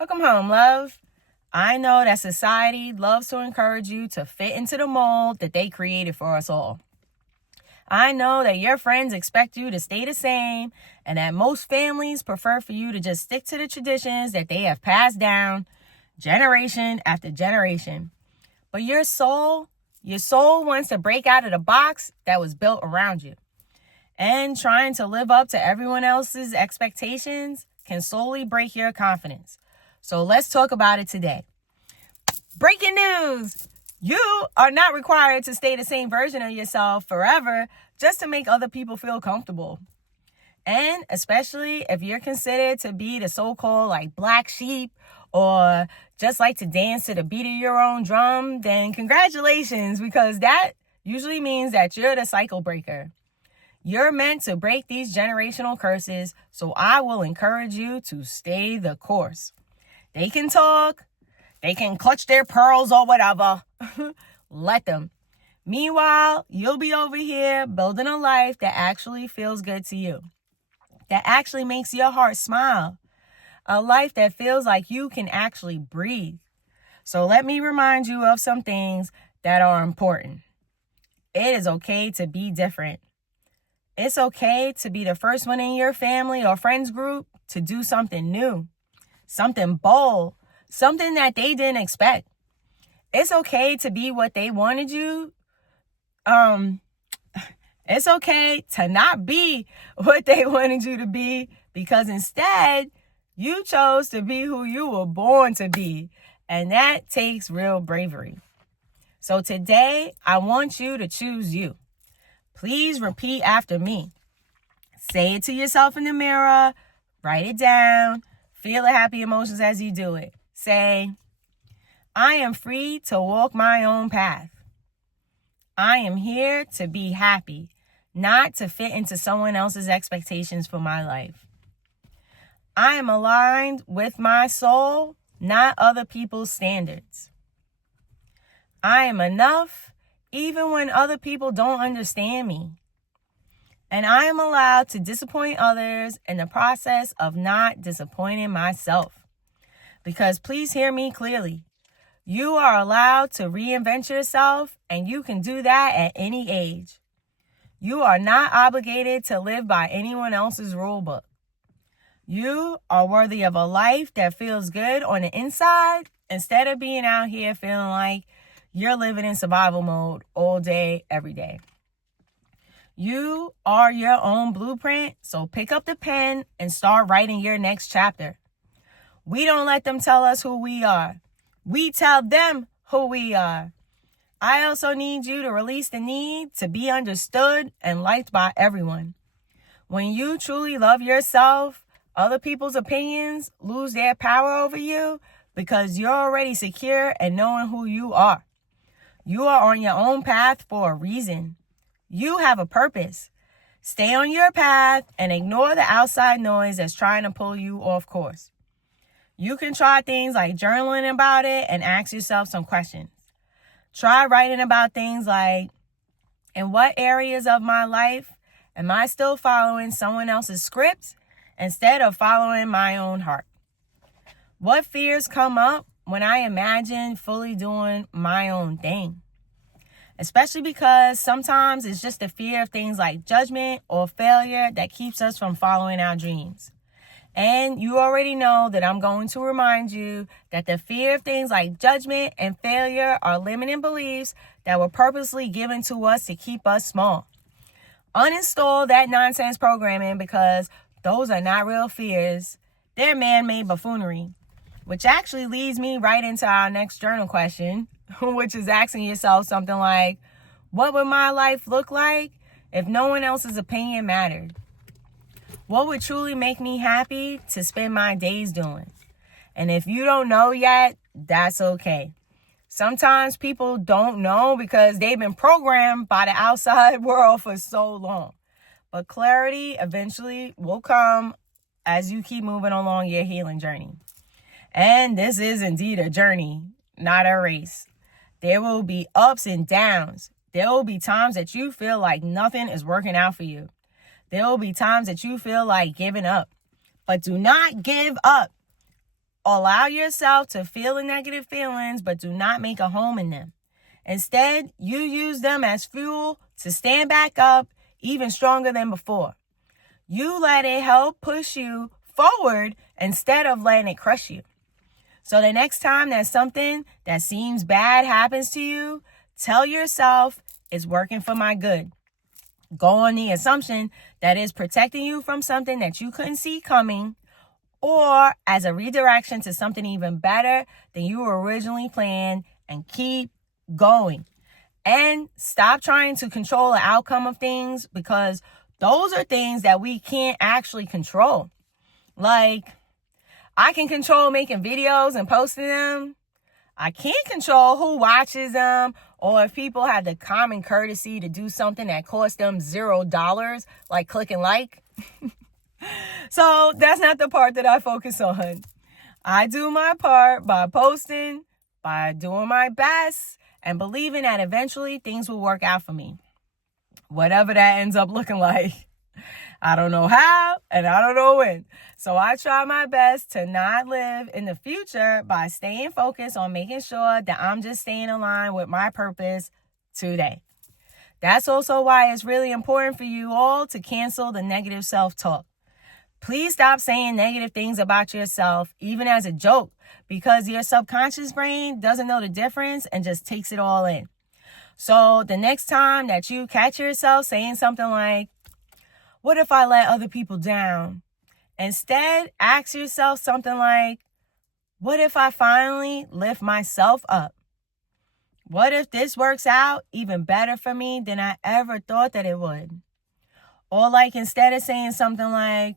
Welcome home, love. I know that society loves to encourage you to fit into the mold that they created for us all. I know that your friends expect you to stay the same and that most families prefer for you to just stick to the traditions that they have passed down generation after generation. But your soul wants to break out of the box that was built around you. And trying to live up to everyone else's expectations can slowly break your confidence. So let's talk about it today. Breaking news! You are not required to stay the same version of yourself forever just to make other people feel comfortable. And especially if you're considered to be the so-called black sheep or just like to dance to the beat of your own drum, then congratulations, because that usually means that you're the cycle breaker. You're meant to break these generational curses, so I will encourage you to stay the course. They can talk, they can clutch their pearls or whatever. Let them. Meanwhile, you'll be over here building a life that actually feels good to you, that actually makes your heart smile, a life that feels like you can actually breathe. So let me remind you of some things that are important. It is okay to be different. It's okay to be the first one in your family or friends group to do something new, something bold, something that they didn't expect. It's okay to be what they wanted you. It's okay to not be what they wanted you to be, because instead you chose to be who you were born to be. And that takes real bravery. So today I want you to choose you. Please repeat after me. Say it to yourself in the mirror. Write it down. Feel the happy emotions as you do it. Say, I am free to walk my own path. I am here to be happy, not to fit into someone else's expectations for my life. I am aligned with my soul, not other people's standards. I am enough even when other people don't understand me. And I am allowed to disappoint others in the process of not disappointing myself. Because please hear me clearly. You are allowed to reinvent yourself, and you can do that at any age. You are not obligated to live by anyone else's rule book. You are worthy of a life that feels good on the inside instead of being out here feeling like you're living in survival mode all day, every day. You are your own blueprint, so pick up the pen and start writing your next chapter. We don't let them tell us who we are. We tell them who we are. I also need you to release the need to be understood and liked by everyone. When you truly love yourself, other people's opinions lose their power over you because you're already secure and knowing who you are. You are on your own path for a reason. You have a purpose. Stay on your path and ignore the outside noise that's trying to pull you off course. You can try things like journaling about it and ask yourself some questions. Try writing about things like, in what areas of my life am I still following someone else's script instead of following my own heart? What fears come up when I imagine fully doing my own thing? Especially because sometimes it's just the fear of things like judgment or failure that keeps us from following our dreams. And you already know that I'm going to remind you that the fear of things like judgment and failure are limiting beliefs that were purposely given to us to keep us small. Uninstall that nonsense programming, because those are not real fears. They're man-made buffoonery. Which actually leads me right into our next journal question, which is asking yourself something like, what would my life look like if no one else's opinion mattered? What would truly make me happy to spend my days doing? And if you don't know yet, that's okay. Sometimes people don't know because they've been programmed by the outside world for so long. But clarity eventually will come as you keep moving along your healing journey. And this is indeed a journey, not a race. There will be ups and downs. There will be times that you feel like nothing is working out for you. There will be times that you feel like giving up. But do not give up. allow yourself to feel the negative feelings, but do not make a home in them. Instead, you use them as fuel to stand back up even stronger than before. You let it help push you forward instead of letting it crush you. So the next time that something that seems bad happens to you, tell yourself it's working for my good. Go on the assumption that it's protecting you from something that you couldn't see coming, or as a redirection to something even better than you originally planned, and keep going. And stop trying to control the outcome of things, because those are things that we can't actually control. Like, I can control making videos and posting them. I can't control who watches them, or if people have the common courtesy to do something that costs them $0, like click and like. So that's not the part that I focus on. I do my part by posting, by doing my best, and believing that eventually things will work out for me. Whatever that ends up looking like. I don't know how, and I don't know when. So I try my best to not live in the future by staying focused on making sure that I'm just staying aligned with my purpose today. That's also why it's really important for you all to cancel the negative self-talk. Please stop saying negative things about yourself, even as a joke, because your subconscious brain doesn't know the difference and just takes it all in. So the next time that you catch yourself saying something like, what if I let other people down? Instead, ask yourself something like, what if I finally lift myself up? What if this works out even better for me than I ever thought that it would? Or like, instead of saying something like,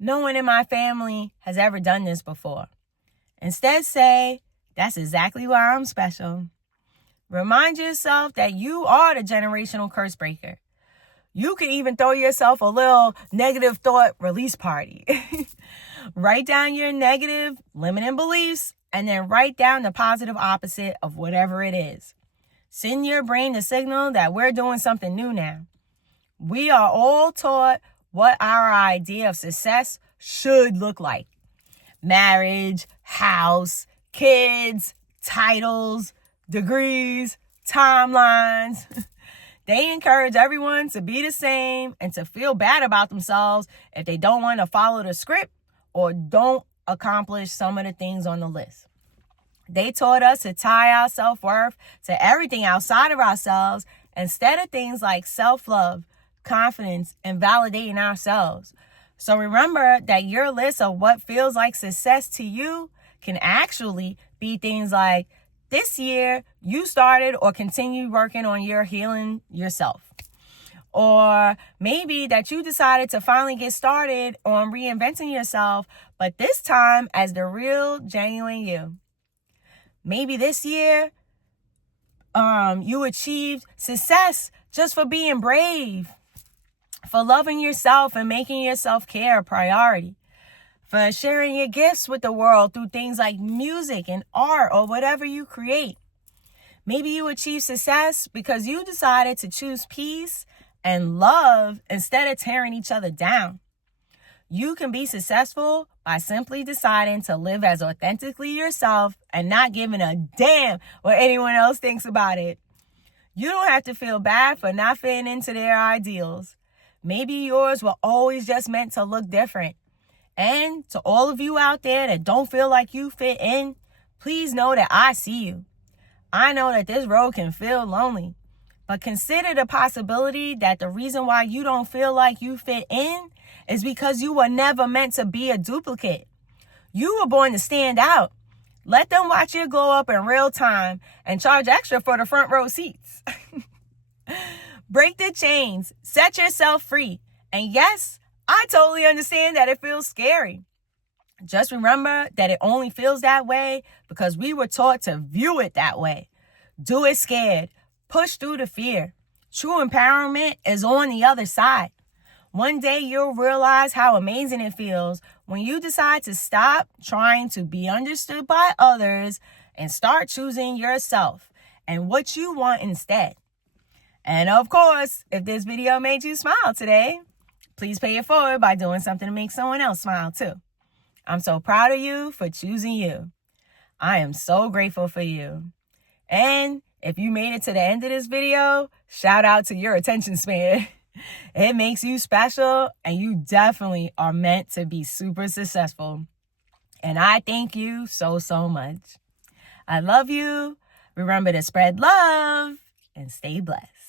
no one in my family has ever done this before, instead say, that's exactly why I'm special. Remind yourself that you are the generational curse breaker. You can even throw yourself a little negative thought release party. Write down your negative limiting beliefs and then write down the positive opposite of whatever it is. Send your brain the signal that we're doing something new now. We are all taught what our idea of success should look like. Marriage, house, kids, titles, degrees, timelines. They encourage everyone to be the same and to feel bad about themselves if they don't want to follow the script or don't accomplish some of the things on the list. They taught us to tie our self-worth to everything outside of ourselves instead of things like self-love, confidence, and validating ourselves. So remember that your list of what feels like success to you can actually be things like, this year, you started or continued working on your healing yourself. Or maybe that you decided to finally get started on reinventing yourself, but this time as the real, genuine you. Maybe this year, you achieved success just for being brave, for loving yourself and making your self-care a priority, for sharing your gifts with the world through things like music and art or whatever you create. Maybe you achieve success because you decided to choose peace and love instead of tearing each other down. You can be successful by simply deciding to live as authentically yourself and not giving a damn what anyone else thinks about it. You don't have to feel bad for not fitting into their ideals. Maybe yours were always just meant to look different. And to all of you out there that don't feel like you fit in, please know that I see you. I know that this road can feel lonely, but consider the possibility that the reason why you don't feel like you fit in is because you were never meant to be a duplicate. You were born to stand out. Let them watch you glow up in real time and charge extra for the front row seats. Break the chains, set yourself free. And yes, I totally understand that it feels scary. Just remember that it only feels that way because we were taught to view it that way. Do it scared. Push through the fear. True empowerment is on the other side. One day you'll realize how amazing it feels when you decide to stop trying to be understood by others and start choosing yourself and what you want instead. And of course, if this video made you smile today, please pay it forward by doing something to make someone else smile too. I'm so proud of you for choosing you. I am so grateful for you. And if you made it to the end of this video, shout out to your attention span. It makes you special, and you definitely are meant to be super successful. And I thank you so, so much. I love you. Remember to spread love and stay blessed.